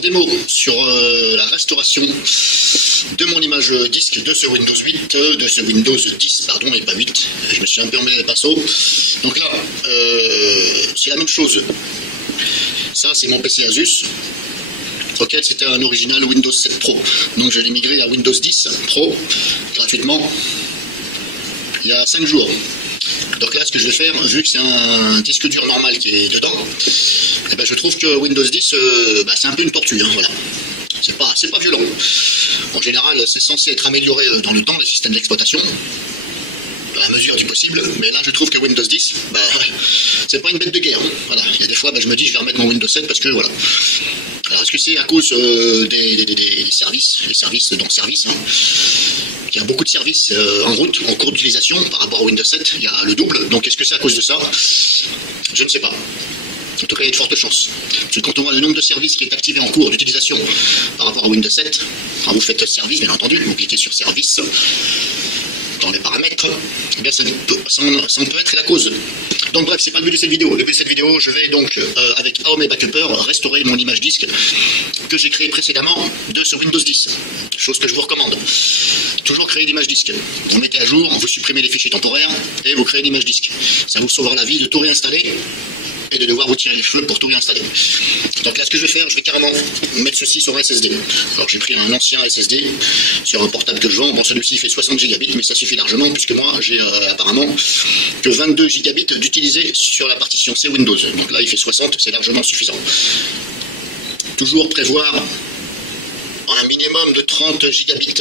Alors des mots sur la restauration de mon image disque de ce Windows 8, de ce Windows 10, pardon, et pas 8. Je me suis un peu emmêlé les pinceaux. Donc là, c'est la même chose. Ça, c'est mon PC Asus. Auquel c'était un original Windows 7 Pro. Donc je l'ai migré à Windows 10 Pro gratuitement il y a 5 jours. Donc là, ce que je vais faire, vu que c'est un disque dur normal qui est dedans, eh ben, je trouve que Windows 10, c'est un peu une tortue, hein, voilà. C'est pas violent. En général, c'est censé être amélioré dans le temps, le système d'exploitation, à la mesure du possible, mais là, je trouve que Windows 10, c'est pas une bête de guerre. Voilà. Il y a des fois, je me dis, je vais remettre mon Windows 7 parce que, voilà. Alors, est-ce que c'est à cause des services, les services dans service, hein. Il y a beaucoup de services en route, en cours d'utilisation par rapport à Windows 7, il y a le double. Donc est-ce que c'est à cause de ça? Je ne sais pas. En tout cas, il y a de fortes chances. Parce que quand on voit le nombre de services qui est activé en cours d'utilisation par rapport à Windows 7, quand vous faites service, bien entendu, vous cliquez sur service, dans les paramètres, eh bien ça en peut être la cause. Donc bref, c'est pas le but de cette vidéo. Le but de cette vidéo, je vais donc, avec AOME Backuper, restaurer mon image disque que j'ai créé précédemment de ce Windows 10. Chose que je vous recommande. Toujours créer l'image disque. Vous mettez à jour, vous supprimez les fichiers temporaires et vous créez l'image disque. Ça vous sauvera la vie de tout réinstaller et de devoir vous tirer les cheveux pour tout réinstaller. Donc là, ce que je vais faire, je vais carrément mettre ceci sur un SSD. Alors j'ai pris un ancien SSD sur un portable que je vends. Bon, celui-ci fait 60 gigabits, mais ça suffit largement puisque moi, j'ai apparemment que 22 gigabits d'utiliser sur la partition C Windows. Donc là, il fait 60, c'est largement suffisant. Toujours prévoir un minimum de 30 gigabits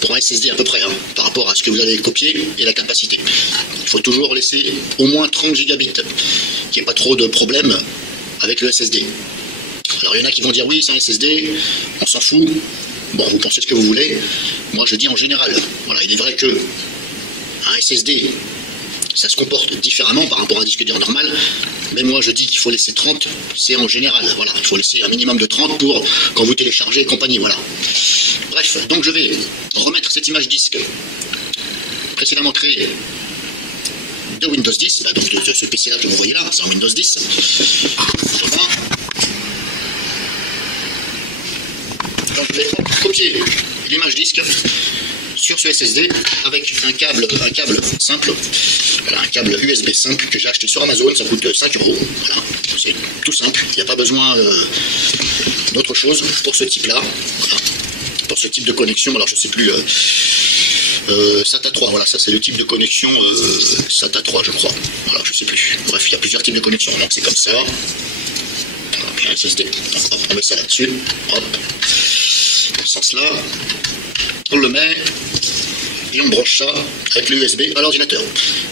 pour un SSD à peu près, hein, par rapport à ce que vous avez copié et la capacité. Il faut toujours laisser au moins 30 gigabits, qu'il n'y ait pas trop de problèmes avec le SSD. Alors il y en a qui vont dire oui, c'est un SSD, on s'en fout. Bon, vous pensez ce que vous voulez. Moi je dis en général. Voilà, il est vrai que un SSD, ça se comporte différemment par rapport à un disque dur normal, mais moi je dis qu'il faut laisser 30, c'est en général, voilà, il faut laisser un minimum de 30 pour quand vous téléchargez et compagnie, voilà. Bref, donc je vais remettre cette image disque précédemment créée de Windows 10, donc de ce PC là que vous voyez là, c'est en Windows 10. Voilà. Donc je vais copier l'image disque sur ce SSD avec un câble simple, voilà, un câble USB simple que j'ai acheté sur Amazon, ça coûte 5 €. Voilà, c'est tout simple, il n'y a pas besoin d'autre chose pour ce type là, voilà, pour ce type de connexion. Alors je sais plus, SATA 3, voilà, ça c'est le type de connexion SATA 3 je crois, voilà, je sais plus, bref il y a plusieurs types de connexions, donc c'est comme ça, voilà, puis un SSD, donc hop, on met ça là-dessus, hop, dans ce sens là, on le met et on branche ça avec le USB à l'ordinateur.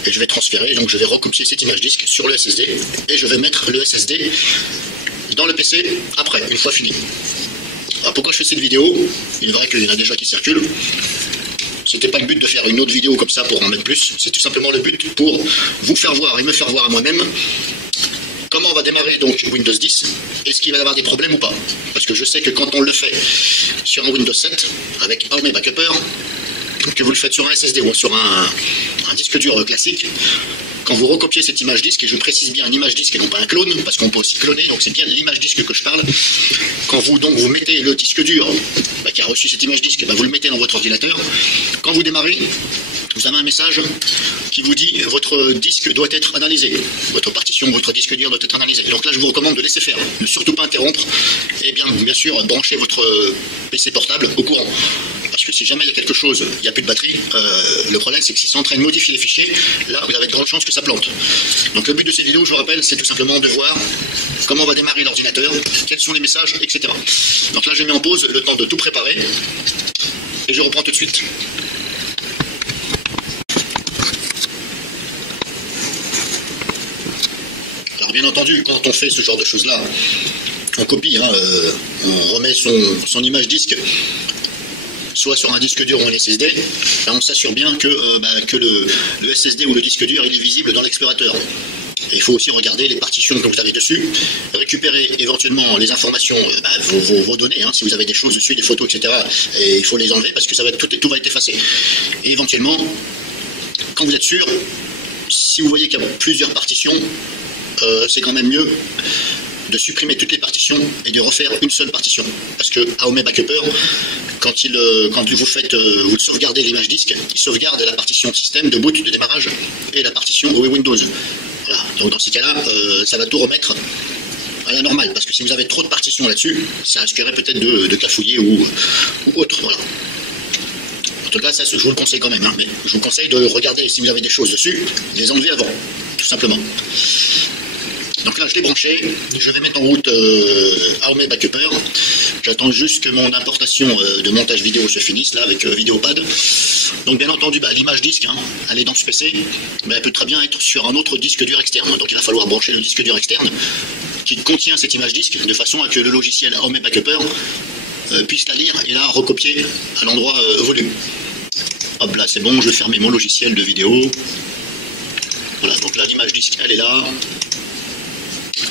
Et je vais transférer, donc je vais recopier cette image disque sur le SSD et je vais mettre le SSD dans le PC après, une fois fini. Alors pourquoi je fais cette vidéo? Il est vrai qu'il y en a déjà qui circulent. C'était pas le but de faire une autre vidéo comme ça pour en mettre plus, c'est tout simplement le but pour vous faire voir et me faire voir à moi-même comment on va démarrer donc Windows 10, est-ce qu'il va y avoir des problèmes ou pas? Parce que je sais que quand on le fait sur un Windows 7 avec AOME Backuper, que vous le faites sur un SSD ou sur un disque dur classique, quand vous recopiez cette image disque, et je précise bien une image disque et non pas un clone, parce qu'on peut aussi cloner, donc c'est bien l'image disque que je parle, quand vous mettez le disque dur qui a reçu cette image disque, vous le mettez dans votre ordinateur, quand vous démarrez, vous avez un message qui vous dit votre disque doit être analysé, votre partition, votre disque dur doit être analysé. Donc là je vous recommande de laisser faire, ne surtout pas interrompre, et bien sûr branchez votre PC portable au courant. Parce que si jamais il y a quelque chose, il n'y a plus de batterie, le problème c'est que s'ils sont en train de modifier les fichiers, là vous avez de grandes chances que ça plante. Donc le but de cette vidéo, je vous rappelle, c'est tout simplement de voir comment on va démarrer l'ordinateur, quels sont les messages, etc. Donc là je mets en pause le temps de tout préparer, et je reprends tout de suite. Alors bien entendu, quand on fait ce genre de choses-là, on copie, hein, on remet son image disque soit sur un disque dur ou un SSD, là on s'assure bien que le SSD ou le disque dur il est visible dans l'explorateur. Et il faut aussi regarder les partitions que vous avez dessus, récupérer éventuellement les informations, vos données, hein, si vous avez des choses dessus, des photos, etc. Et il faut les enlever parce que tout va être effacé. Et éventuellement, quand vous êtes sûr, si vous voyez qu'il y a plusieurs partitions, c'est quand même mieux de supprimer toutes les partitions et de refaire une seule partition. Parce que AOME Backupper, quand vous sauvegardez l'image disque, il sauvegarde la partition système de boot, de démarrage et la partition OE Windows. Voilà. Donc dans ces cas-là, ça va tout remettre à la normale, parce que si vous avez trop de partitions là-dessus, ça risquerait peut-être de cafouiller ou autre. Voilà. En tout cas, ça, je vous le conseille quand même, hein, mais je vous conseille de regarder si vous avez des choses dessus, les enlever avant, tout simplement. Donc là, je l'ai branché, je vais mettre en route AOME Backupper. J'attends juste que mon importation de montage vidéo se finisse, là, avec Vidéopad. Donc bien entendu, l'image disque, hein, elle est dans ce PC, mais elle peut très bien être sur un autre disque dur externe. Donc il va falloir brancher le disque dur externe qui contient cette image disque, de façon à que le logiciel AOME Backupper puisse la lire et la recopier à l'endroit voulu. Hop là, c'est bon, je vais fermer mon logiciel de vidéo. Voilà, donc là, l'image disque, elle est là.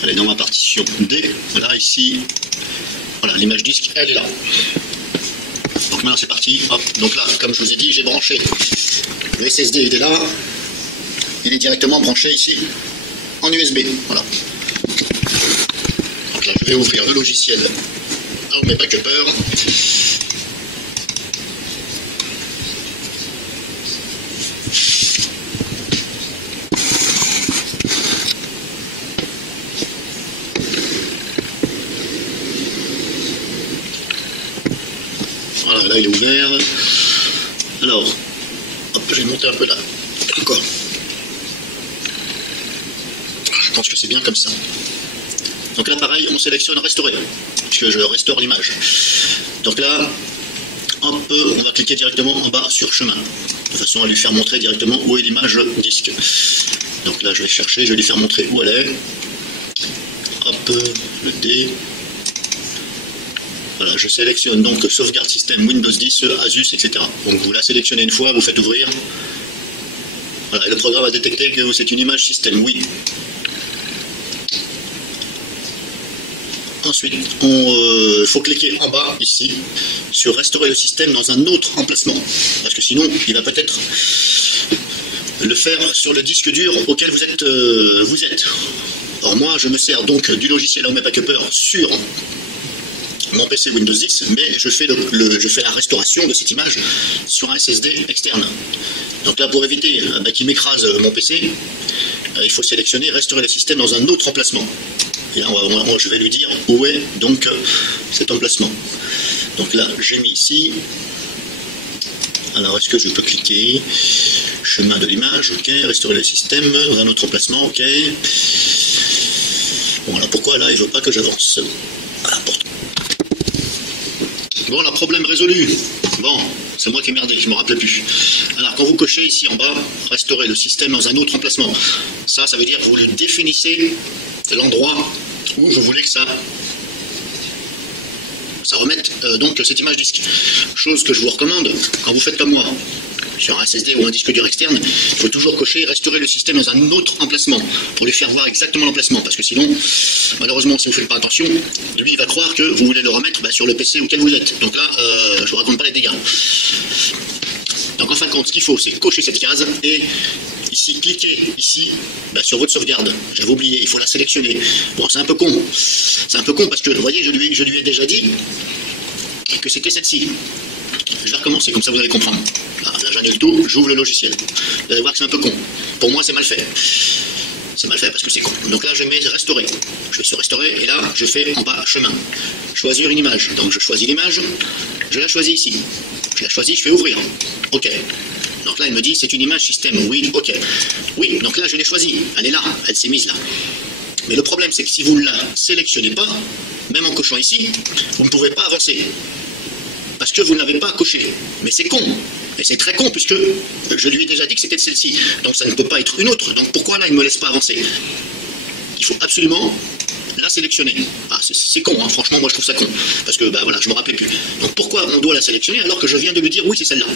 Elle est dans ma partition D. Voilà, ici. Voilà, l'image disque, elle est là. Donc maintenant, c'est parti. Hop. Donc là, comme je vous ai dit, j'ai branché le SSD, il est là. Il est directement branché ici en USB. Voilà. Donc là, je vais ouvrir le logiciel AOME Backupper. Voilà, là il est ouvert. Alors, hop, je vais monter un peu là. Encore. Je pense que c'est bien comme ça. Donc là, pareil, on sélectionne restaurer, puisque je restaure l'image. Donc là, hop, on va cliquer directement en bas sur chemin, de façon à lui faire montrer directement où est l'image disque. Donc là, je vais chercher, je vais lui faire montrer où elle est. Hop, le D. Voilà, je sélectionne donc sauvegarde système Windows 10, Asus, etc. Donc vous la sélectionnez une fois, vous faites ouvrir. Voilà, et le programme a détecté que c'est une image système, oui. Ensuite, il faut cliquer en bas, ici, sur restaurer le système dans un autre emplacement. Parce que sinon, il va peut-être le faire sur le disque dur auquel vous êtes. Or moi, je me sers donc du logiciel AOME Backupper sur mon PC Windows 10, mais je fais la restauration de cette image sur un SSD externe. Donc là, pour éviter qu'il m'écrase mon PC, il faut sélectionner restaurer le système dans un autre emplacement. Et là, je vais lui dire où est donc cet emplacement. Donc là, j'ai mis ici. Alors, est-ce que je peux cliquer chemin de l'image, ok, restaurer le système dans un autre emplacement, ok. Bon, alors pourquoi là, il ne veut pas que j'avance? Voilà, bon, là, problème résolu. Bon, c'est moi qui ai merdé, je ne me rappelle plus. Alors, quand vous cochez ici en bas, restaurer le système dans un autre emplacement, ça veut dire que vous le définissez l'endroit où je voulais que ça remette donc cette image disque. Chose que je vous recommande, quand vous faites comme moi, sur un SSD ou un disque dur externe, il faut toujours cocher restaurer le système dans un autre emplacement pour lui faire voir exactement l'emplacement, parce que sinon, malheureusement, si vous ne faites pas attention, lui il va croire que vous voulez le remettre sur le PC auquel vous êtes. Donc là, je ne vous raconte pas les dégâts. Donc en fin de compte, ce qu'il faut, c'est cocher cette case et ici, cliquez ici sur votre sauvegarde. J'avais oublié, il faut la sélectionner. Bon, c'est un peu con. C'est un peu con parce que, vous voyez, je lui ai déjà dit que c'était celle-ci. Je vais recommencer, comme ça vous allez comprendre. Là, j'annule tout, j'ouvre le logiciel. Vous allez voir que c'est un peu con. Pour moi, c'est mal fait. C'est mal fait parce que c'est con. Donc là, je mets restaurer. Je vais sur restaurer et là, je fais en bas chemin. Choisir une image. Donc je choisis l'image. Je la choisis ici. Je la choisis, je fais ouvrir. OK. Donc là, il me dit c'est une image système. Oui, OK. Oui, donc là, je l'ai choisie. Elle est là. Elle s'est mise là. Mais le problème, c'est que si vous ne la sélectionnez pas, même en cochant ici, vous ne pouvez pas avancer. Parce que vous ne l'avez pas coché. Mais c'est con. Et c'est très con, puisque je lui ai déjà dit que c'était celle-ci. Donc ça ne peut pas être une autre. Donc pourquoi là, il ne me laisse pas avancer? Il faut absolument la sélectionner. Ah, c'est con, hein. Franchement, moi je trouve ça con. Parce que, voilà, je me rappelais plus. Donc pourquoi on doit la sélectionner alors que je viens de lui dire oui, c'est celle-là?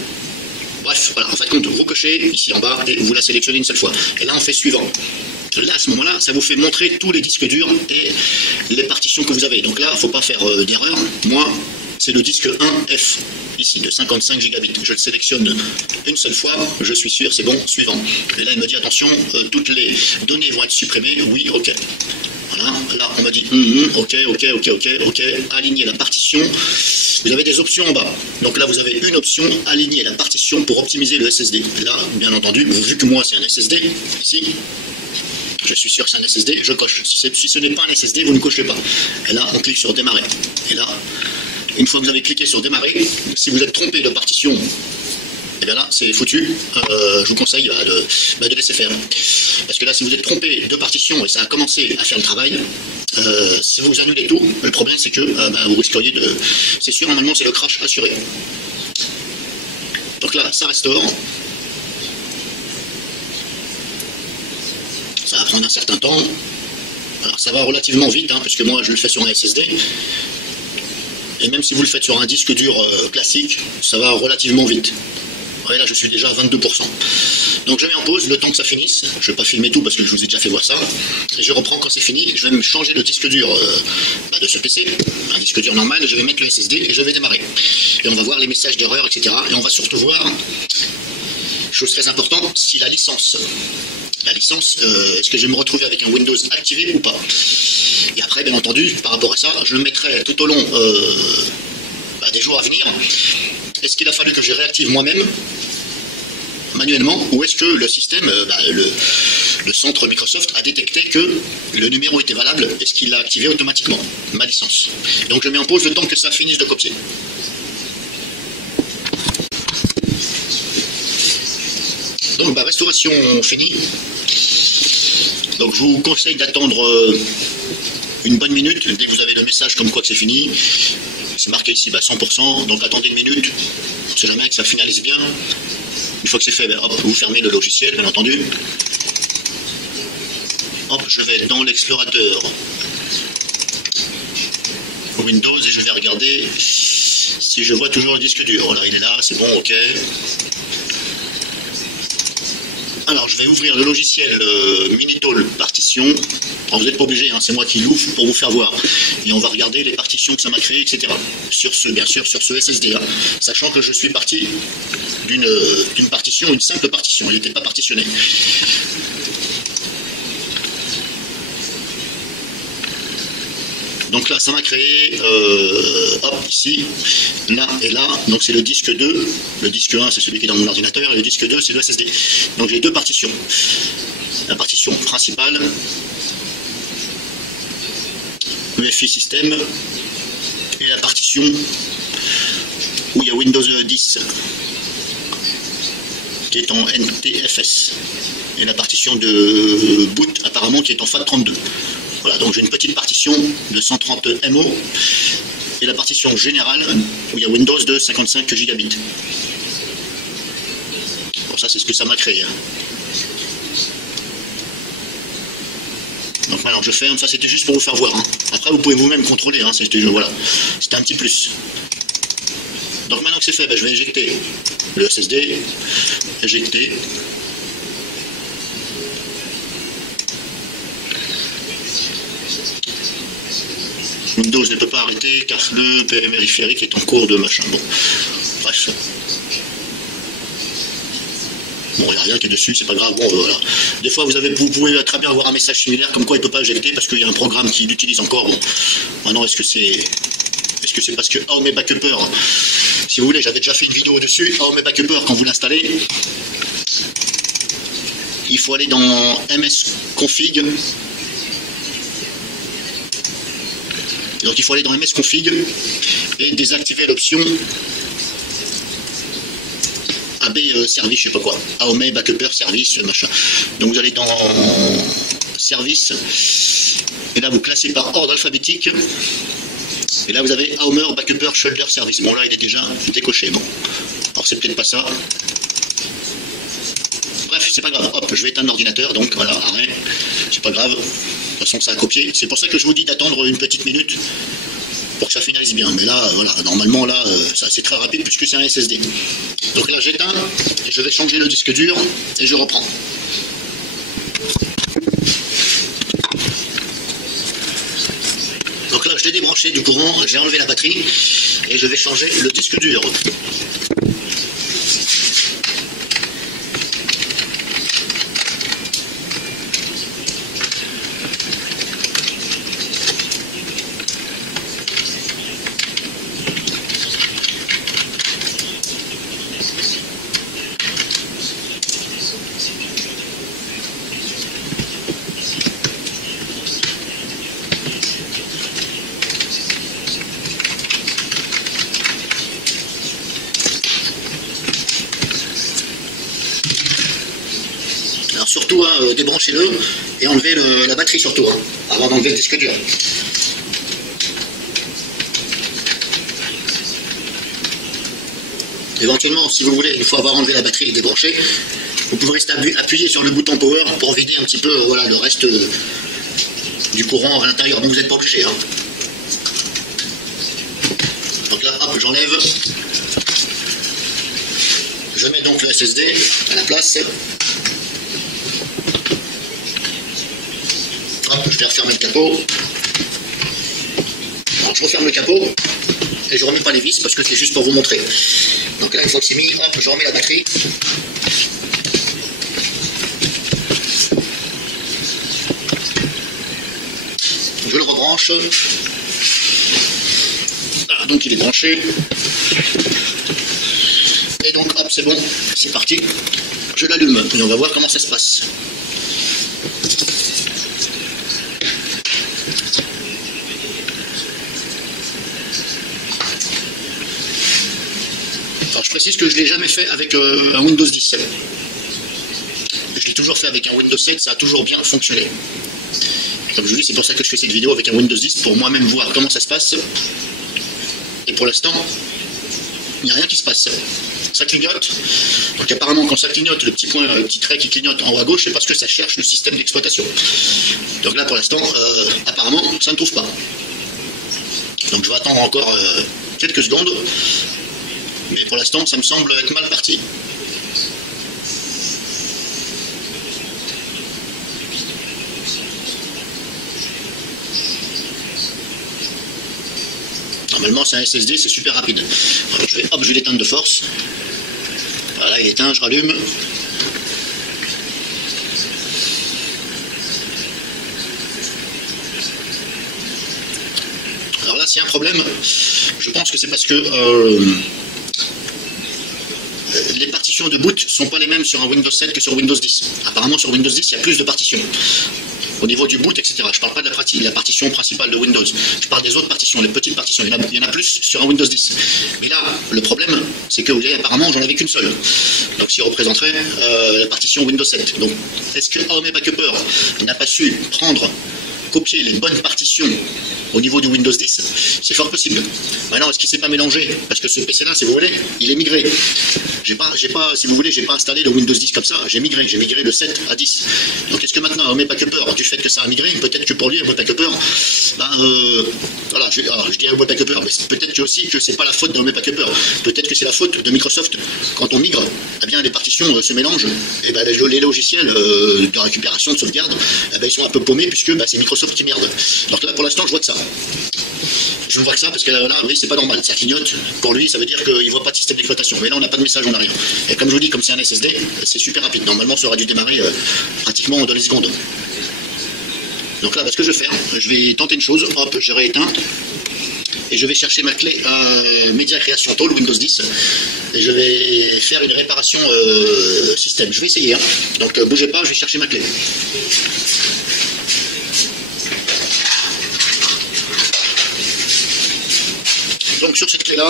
Bref, voilà, en fait, compte, vous cochez ici en bas et vous la sélectionnez une seule fois. Et là, on fait suivant. Là, à ce moment-là, ça vous fait montrer tous les disques durs et les partitions que vous avez. Donc là, il ne faut pas faire d'erreur. Moi, c'est le disque 1F, ici, de 55 gigabits. Je le sélectionne une seule fois, je suis sûr, c'est bon, suivant. Et là, il me dit, attention, toutes les données vont être supprimées, oui, OK. Voilà, là on m'a dit ok, aligner la partition. Vous avez des options en bas. Donc là vous avez une option, aligner la partition pour optimiser le SSD. Et là, bien entendu, vu que moi c'est un SSD, ici, je suis sûr que c'est un SSD, je coche. Si ce n'est pas un SSD, vous ne cochez pas. Et là, on clique sur démarrer. Et là, une fois que vous avez cliqué sur démarrer, si vous êtes trompé de partition, et bien là, c'est foutu. Je vous conseille de laisser faire. Parce que là, si vous êtes trompé de partition et ça a commencé à faire le travail, si vous annulez tout, le problème c'est que vous risqueriez de... C'est sûr, normalement, c'est le crash assuré. Donc là, ça restaure. Ça va prendre un certain temps. Alors ça va relativement vite, parce que moi, je le fais sur un SSD. Et même si vous le faites sur un disque dur classique, ça va relativement vite. Ouais, là je suis déjà à 22%. Donc je mets en pause le temps que ça finisse. Je ne vais pas filmer tout parce que je vous ai déjà fait voir ça. Et je reprends quand c'est fini. Je vais me changer le disque dur de ce PC, un disque dur normal. Je vais mettre le SSD et je vais démarrer. Et on va voir les messages d'erreur, etc. Et on va surtout voir, chose très importante, si la licence, est-ce que je vais me retrouver avec un Windows activé ou pas. Et après, bien entendu, par rapport à ça, je le mettrai tout au long des jours à venir. Est-ce qu'il a fallu que je réactive moi-même, manuellement, ou est-ce que le système, le centre Microsoft a détecté que le numéro était valable, est-ce qu'il l'a activé automatiquement, ma licence. Donc je mets en pause le temps que ça finisse de copier. Donc restauration finie. Donc je vous conseille d'attendre une bonne minute, dès que vous avez le message comme quoi que c'est fini. C'est marqué ici 100%, donc attendez une minute, on ne sait jamais que ça finalise bien. Une fois que c'est fait, hop, vous fermez le logiciel, bien entendu. Hop, je vais dans l'explorateur Windows et je vais regarder si je vois toujours le disque dur. Voilà, il est là, c'est bon, ok. Alors, je vais ouvrir le logiciel Minitol partition. Alors, vous n'êtes pas obligé, c'est moi qui l'ouvre pour vous faire voir. Et on va regarder les partitions que ça m'a créées, etc. Bien sûr, sur ce SSD, sachant que je suis parti d'une partition, une simple partition. Il n'était pas partitionné. Donc là, ça m'a créé, hop, ici, là et là. Donc c'est le disque 2. Le disque 1, c'est celui qui est dans mon ordinateur. Et le disque 2, c'est le SSD. Donc j'ai deux partitions. La partition principale, UEFI système, et la partition où il y a Windows 10, qui est en NTFS. Et la partition de boot, apparemment, qui est en FAT32. Voilà, donc j'ai une petite partition de 130 MO et la partition générale où il y a Windows de 55 gigabits. Bon, ça c'est ce que ça m'a créé. Donc maintenant je ferme, ça c'était juste pour vous faire voir. Après vous pouvez vous-même contrôler, voilà, c'était un petit plus. Donc maintenant que c'est fait, je vais éjecter le SSD, éjecter. Windows ne peut pas arrêter car le périphérique est en cours de machin. Bon, bref. Bon, il n'y a rien qui est dessus, c'est pas grave. Bon, voilà. Des fois, vous pouvez très bien avoir un message similaire comme quoi il ne peut pas éjecter parce qu'il y a un programme qui l'utilise encore. Bon, maintenant, est-ce que c'est parce que AOME Backupper, si vous voulez, j'avais déjà fait une vidéo dessus. AOME Backupper, quand vous l'installez, il faut aller dans MS Config. Donc il faut aller dans MS Config et désactiver l'option AB Service, je sais pas quoi, AOME Backupper Service, machin. Donc vous allez dans Service, et là vous classez par ordre alphabétique, et là vous avez AOME Backupper Shoulder Service. Bon là il est déjà décoché, bon. Alors c'est peut-être pas ça. Bref, c'est pas grave, hop, je vais éteindre l'ordinateur, donc voilà, arrêt, c'est pas grave. De toute façon, ça a copié. C'est pour ça que je vous dis d'attendre une petite minute pour que ça finalise bien. Mais là, voilà, normalement, là, c'est très rapide puisque c'est un SSD. Donc là, j'éteins, je vais changer le disque dur et je reprends. Donc là, je l'ai débranché du courant, j'ai enlevé la batterie et je vais changer le disque dur. surtout, hein, débranchez-le et enlevez la batterie surtout, hein, avant d'enlever le disque dur. Éventuellement, si vous voulez, une fois avoir enlevé la batterie et débranché, vous pouvez rester appuyé sur le bouton power pour vider un petit peu voilà, le reste du courant à l'intérieur. Bon, vous n'êtes pas obligé. Hein. Donc là, hop, j'enlève. Je mets donc le SSD à la place. Hop, je vais refermer le capot. Alors, je referme le capot et je remets pas les vis parce que c'est juste pour vous montrer. Donc là, une fois que c'est mis, hop, je remets la batterie. Je le rebranche. Ah, donc il est branché. Et donc hop, c'est bon, c'est parti. Je l'allume et on va voir comment ça se passe. Alors je précise que je ne l'ai jamais fait avec un Windows 10. Je l'ai toujours fait avec un Windows 7, ça a toujours bien fonctionné. Comme je vous dis, c'est pour ça que je fais cette vidéo avec un Windows 10, pour moi-même voir comment ça se passe. Et pour l'instant, il n'y a rien qui se passe. Ça clignote. Donc apparemment, quand ça clignote, le petit trait qui clignote en haut à gauche, c'est parce que ça cherche le système d'exploitation. Donc là, pour l'instant, apparemment, ça ne trouve pas. Donc je vais attendre encore quelques secondes. Mais pour l'instant, ça me semble être mal parti. Normalement, c'est un SSD, c'est super rapide. Alors, je vais l'éteindre de force. Voilà, il est éteint, je rallume. Alors là, s'il y a un problème, je pense que c'est parce que les partitions de boot ne sont pas les mêmes sur un Windows 7 que sur Windows 10. Apparemment, sur Windows 10, il y a plus de partitions. Au niveau du boot, etc. Je ne parle pas de la partition principale de Windows. Je parle des autres partitions, les petites partitions. Il y en a plus sur un Windows 10. Mais là, le problème, c'est que vous voyez, apparemment, j'en avais qu'une seule. Donc, ce qui représenterait la partition Windows 7. Donc, est-ce que AOME Backuper n'a pas su copier les bonnes partitions au niveau du Windows 10? C'est fort possible. Maintenant, est-ce qu'il ne s'est pas mélangé? Parce que ce PC-là, si vous voulez, il est migré. Si vous voulez, j'ai pas installé le Windows 10 comme ça, j'ai migré de 7 à 10. Donc est-ce que maintenant, AOME Backuper, du fait que ça a migré, peut-être que pour lui, AOME Backuper, voilà, je dis AOME Backuper, mais peut-être aussi que c'est pas la faute d'AOME Backuper. Peut-être que c'est la faute de Microsoft. Quand on migre, eh bien, les partitions se mélangent, et ben, les logiciels de récupération, de sauvegarde, eh ben, ils sont un peu paumés, puisque c'est Microsoft qui merde. Donc là, pour l'instant, je vois que ça. Je ne vois que ça parce que là, oui, c'est pas normal, ça clignote. Pour lui, ça veut dire qu'il ne voit pas de système d'exploitation. Mais là, on n'a pas de message, on n'a rien. Et comme je vous dis, comme c'est un SSD, c'est super rapide. Normalement, ça aurait dû démarrer pratiquement dans les secondes. Donc là, ce que je vais faire, je vais tenter une chose. Hop, je rééteins. Et je vais chercher ma clé Media Creation Tool, Windows 10. Et je vais faire une réparation système. Je vais essayer. Hein. Donc, bougez pas, je vais chercher ma clé. Donc sur cette clé-là,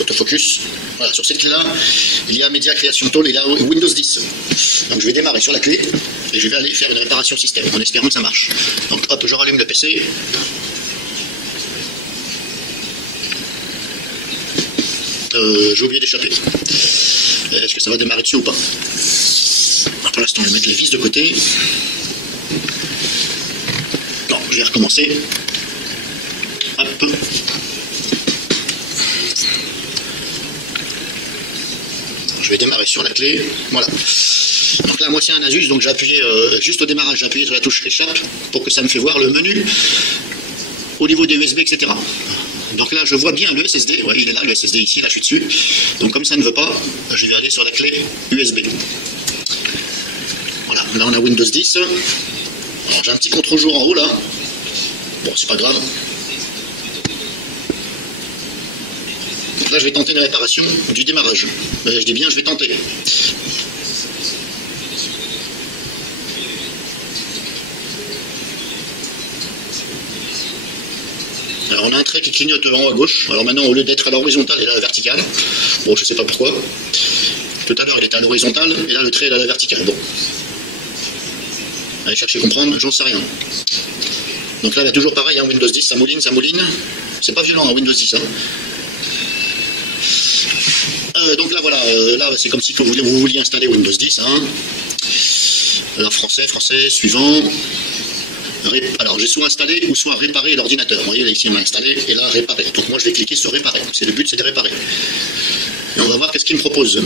autofocus, voilà, sur cette clé-là, il y a Media Creation Tool et il y a Windows 10. Donc je vais démarrer sur la clé et je vais aller faire une réparation système en espérant que ça marche. Donc hop, je rallume le PC. J'ai oublié d'échapper. Est-ce que ça va démarrer dessus ou pas? Pour l'instant, je vais mettre les vis de côté. Non, je vais recommencer. Hop. Je vais démarrer sur la clé, voilà. Donc là, moi c'est un Asus, donc j'ai appuyé juste au démarrage, j'ai appuyé sur la touche échappe pour que ça me fait voir le menu au niveau des USB, etc. Donc là, je vois bien le SSD, ouais, il est là, le SSD ici, là je suis dessus. Donc comme ça ne veut pas, je vais aller sur la clé USB. Voilà, là on a Windows 10. Alors j'ai un petit contre-jour en haut là. Bon, c'est pas grave. Là, je vais tenter une réparation du démarrage. Je dis bien, je vais tenter. Alors, on a un trait qui clignote en haut à gauche. Alors maintenant, au lieu d'être à l'horizontale, il est à la verticale. Bon, je sais pas pourquoi. Tout à l'heure, il était à l'horizontale, et là, le trait est à la verticale. Bon. Allez chercher à comprendre, j'en sais rien. Donc là, toujours pareil, hein, Windows 10, ça mouline. C'est pas violent, hein, Windows 10. Hein. Donc là, voilà, là, c'est comme si vous vouliez installer Windows 10. Hein. Alors, français, suivant. Alors, j'ai soit installé ou soit réparé l'ordinateur. Vous voyez, là, ici, on m'a installé, et là, réparé. Donc, moi, je vais cliquer sur réparer. Le but, c'est de réparer. Et on va voir qu'est-ce qu'il me propose.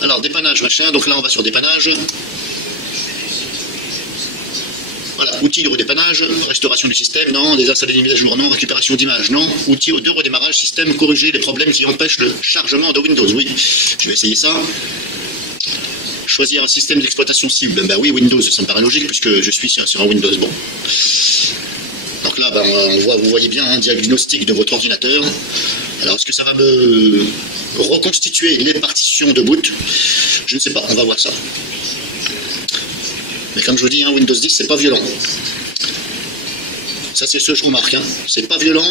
Alors, dépannage, machin. Donc là, on va sur dépannage. Voilà, outils de redépannage, restauration du système, non, désinstaller les mises à jour, non, récupération d'images, non, outils de redémarrage, système, corriger les problèmes qui empêchent le chargement de Windows, oui, je vais essayer ça. Choisir un système d'exploitation cible, bah oui, Windows, ça me paraît logique puisque je suis sur un Windows, bon. Donc là, bah, vous voyez bien un diagnostic de votre ordinateur. Alors, est-ce que ça va me reconstituer les partitions de boot? Je ne sais pas, on va voir ça. Mais comme je vous dis, hein, Windows 10, c'est pas violent. Ça, c'est ce que je remarque. Hein. C'est pas violent.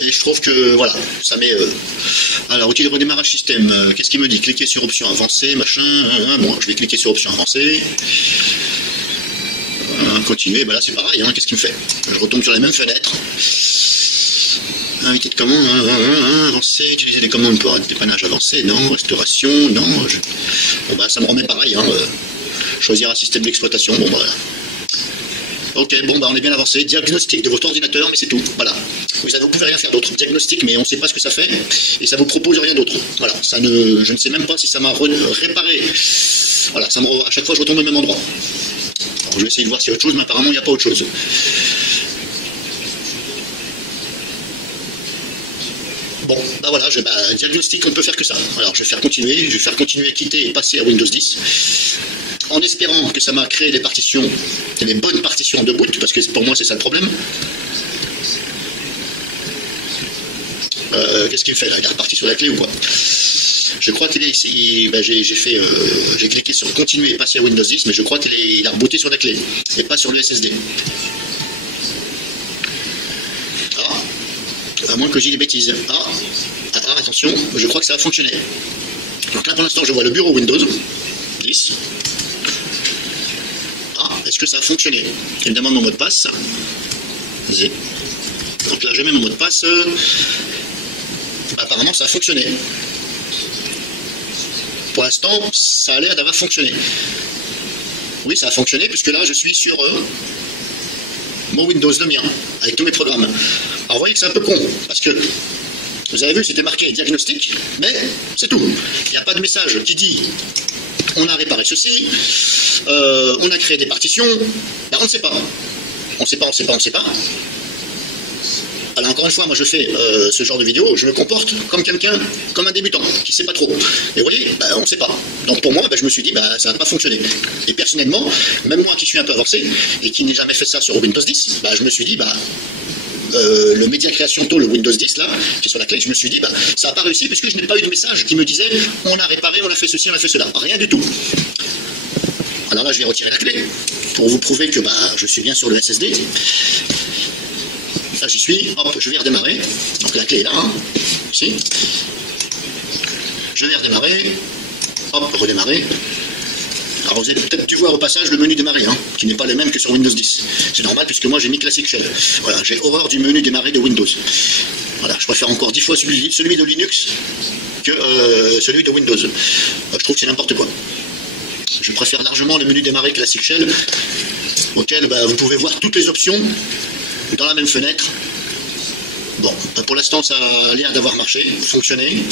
Et je trouve que, voilà, ça met... Alors, outil de redémarrage système. Qu'est-ce qu'il me dit? Cliquez sur option avancée, machin. Bon, je vais cliquer sur option avancée. Continuer. Ben là, c'est pareil. Hein. Qu'est-ce qu'il me fait? Je retombe sur la même fenêtre. Invité de commande, avancer, utiliser les commandes pour dépannage avancé. Non, restauration, non. Bon, bah, ça me remet pareil. Hein. Choisir un système d'exploitation, bon voilà. Ok, bon bah on est bien avancé. Diagnostic de votre ordinateur, mais c'est tout. Voilà. Vous pouvez rien faire d'autre. Diagnostic, mais on ne sait pas ce que ça fait. Et ça vous propose rien d'autre. Voilà. Je ne sais même pas si ça m'a réparé. Voilà, à chaque fois je retombe au même endroit. Alors, je vais essayer de voir s'il y a autre chose, mais apparemment il n'y a pas autre chose. Bon, bah voilà, diagnostic, on ne peut faire que ça. Alors je vais faire continuer, quitter et passer à Windows 10. En espérant que ça m'a créé des partitions, des bonnes partitions de boot, parce que pour moi c'est ça le problème. Qu'est-ce qu'il fait là? Il est reparti sur la clé ou quoi? Je crois qu'il est ici. Ben, j'ai cliqué sur continuer et passer à Windows 10, mais je crois qu'il a rebooté sur la clé et pas sur le SSD. Ah, à moins que j'ai des bêtises. Ah, attention, je crois que ça va fonctionner. Donc là pour l'instant je vois le bureau Windows 10. Est-ce que ça a fonctionné? Il me demande mon mot de passe. Donc là, je mets mon mot de passe. Apparemment, ça a fonctionné. Pour l'instant, ça a l'air d'avoir fonctionné. Oui, ça a fonctionné, puisque là, je suis sur mon Windows, le mien, avec tous mes programmes. Alors, vous voyez que c'est un peu con, parce que vous avez vu, c'était marqué diagnostic, mais c'est tout. Il n'y a pas de message qui dit on a réparé ceci, on a créé des partitions, ben on ne sait pas. On ne sait pas. Alors encore une fois, moi je fais ce genre de vidéo, je me comporte comme un débutant, qui ne sait pas trop. Et vous voyez, ben, on ne sait pas. Donc pour moi, ben, je me suis dit, ben, ça n'a pas fonctionné. Et personnellement, même moi qui suis un peu avancé, et qui n'ai jamais fait ça sur Windows 10, ben, je me suis dit, ben, le Media Creation Tool, le Windows 10 là, qui est sur la clé, je me suis dit, bah, ça n'a pas réussi puisque je n'ai pas eu de message qui me disait on a réparé, on a fait ceci, on a fait cela. Rien du tout. Alors là, je vais retirer la clé pour vous prouver que bah, je suis bien sur le SSD. Là, j'y suis. Hop, je vais redémarrer. Donc la clé est là, hein, ici. Je vais redémarrer. Hop, redémarrer. Alors vous avez peut-être dû voir au passage le menu démarrer, hein, qui n'est pas le même que sur Windows 10. C'est normal puisque moi j'ai mis Classic Shell. Voilà, j'ai horreur du menu démarrer de Windows. Voilà, je préfère encore 10 fois celui de Linux que celui de Windows. Je trouve que c'est n'importe quoi. Je préfère largement le menu démarrer Classic Shell, auquel bah, vous pouvez voir toutes les options dans la même fenêtre. Bon, bah, pour l'instant ça a l'air d'avoir marché, fonctionné.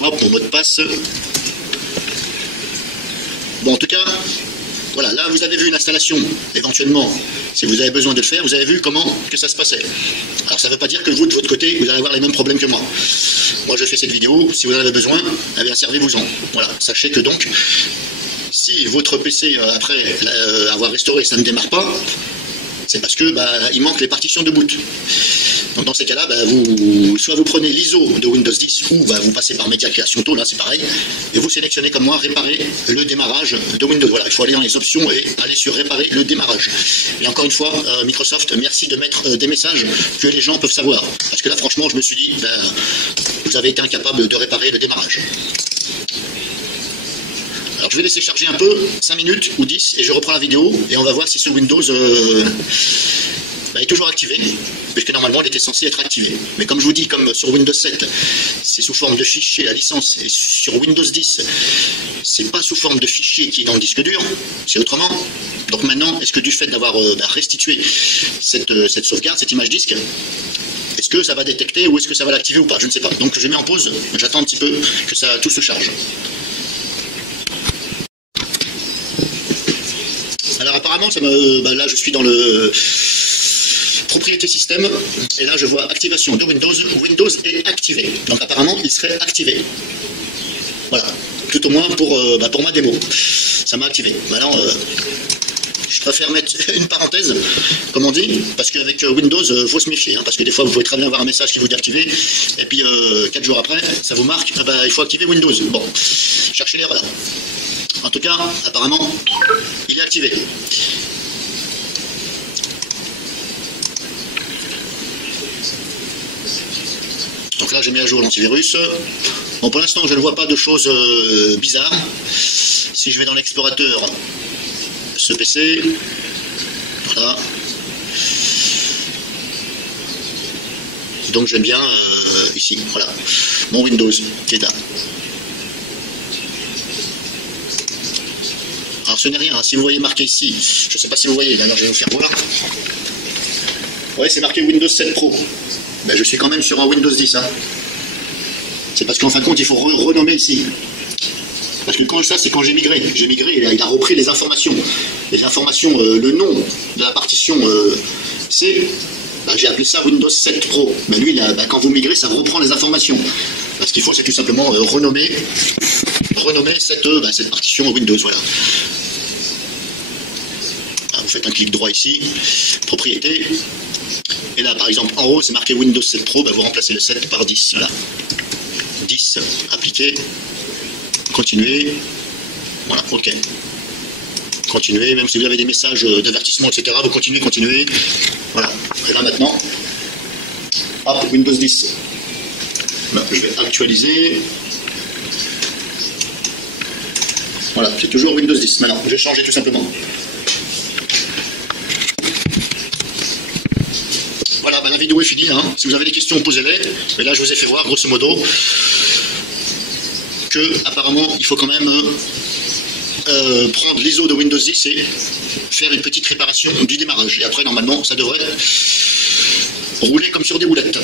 Hop, mon mot de passe. Bon, en tout cas, voilà, là vous avez vu l'installation, éventuellement, si vous avez besoin de le faire, vous avez vu comment que ça se passait. Alors ça ne veut pas dire que vous, de votre côté, vous allez avoir les mêmes problèmes que moi. Moi, je fais cette vidéo, si vous en avez besoin, eh bien, servez-vous-en. Voilà, sachez que donc, si votre PC, après avoir restauré, ça ne démarre pas, c'est parce que bah, il manque les partitions de boot. Donc dans ces cas-là, bah, soit vous prenez l'ISO de Windows 10 ou bah, vous passez par Media Creation Tool, là c'est pareil, et vous sélectionnez comme moi réparer le démarrage de Windows. Voilà, il faut aller dans les options et aller sur réparer le démarrage. Et encore une fois, Microsoft, merci de mettre des messages que les gens peuvent savoir. Parce que là franchement, je me suis dit, bah, vous avez été incapable de réparer le démarrage. vais laisser charger un peu, 5 minutes ou 10, et je reprends la vidéo, et on va voir si ce Windows est toujours activé, puisque normalement il était censé être activé. Mais comme je vous dis, comme sur Windows 7, c'est sous forme de fichier la licence, et sur Windows 10, c'est pas sous forme de fichier qui est dans le disque dur, c'est autrement. Donc maintenant, est-ce que du fait d'avoir restitué cette sauvegarde, cette image disque, est-ce que ça va détecter ou est-ce que ça va l'activer ou pas? Je ne sais pas. Donc je mets en pause, j'attends un petit peu que ça tout se charge. Alors apparemment, là je suis dans le propriété système, et là je vois activation de Windows, Windows est activé. Donc apparemment il serait activé. Voilà, tout au moins pour ma démo. Ça m'a activé. Maintenant, je préfère mettre une parenthèse, comme on dit, parce qu'avec Windows, faut se méfier, hein, parce que des fois vous pouvez très bien avoir un message qui vous dit activer, et puis 4 jours après, ça vous marque, il faut activer Windows. Bon, cherchez l'erreur. En tout cas, apparemment, il est activé. Donc là, j'ai mis à jour l'antivirus. Bon, pour l'instant, je ne vois pas de choses bizarres. Si je vais dans l'explorateur, ce PC, voilà. Donc j'aime bien ici, voilà, mon Windows qui est là. Alors ce n'est rien, hein. Si vous voyez marqué ici, je ne sais pas si vous voyez, d'ailleurs je vais vous faire voir. Ouais, c'est marqué Windows 7 Pro. Ben, je suis quand même sur un Windows 10. Hein. C'est parce qu'en fin de compte, il faut renommer ici. Parce que quand ça, c'est quand j'ai migré. J'ai migré, il a repris les informations. Les informations, le nom de la partition C, ben, j'ai appelé ça Windows 7 Pro. Mais lui, quand vous migrez, ça reprend les informations. Ce qu'il faut, c'est tout simplement renommer cette partition Windows. Voilà. Alors, vous faites un clic droit ici, propriété. Et là, par exemple, en haut, c'est marqué Windows 7 Pro, vous remplacez le 7 par 10. Là. 10, appliquer, continuer. Voilà, OK. Continuer, même si vous avez des messages d'avertissement, etc., vous continuez. Voilà. Et là, maintenant, hop, Windows 10. Là, je vais actualiser. Voilà, c'est toujours Windows 10. Maintenant, je vais changer tout simplement. Voilà, la vidéo est finie. Hein. Si vous avez des questions, posez-les. Mais là, je vous ai fait voir, grosso modo, que apparemment, il faut quand même prendre l'ISO de Windows 10 et faire une petite réparation du démarrage. Et après, normalement, ça devrait rouler comme sur des roulettes.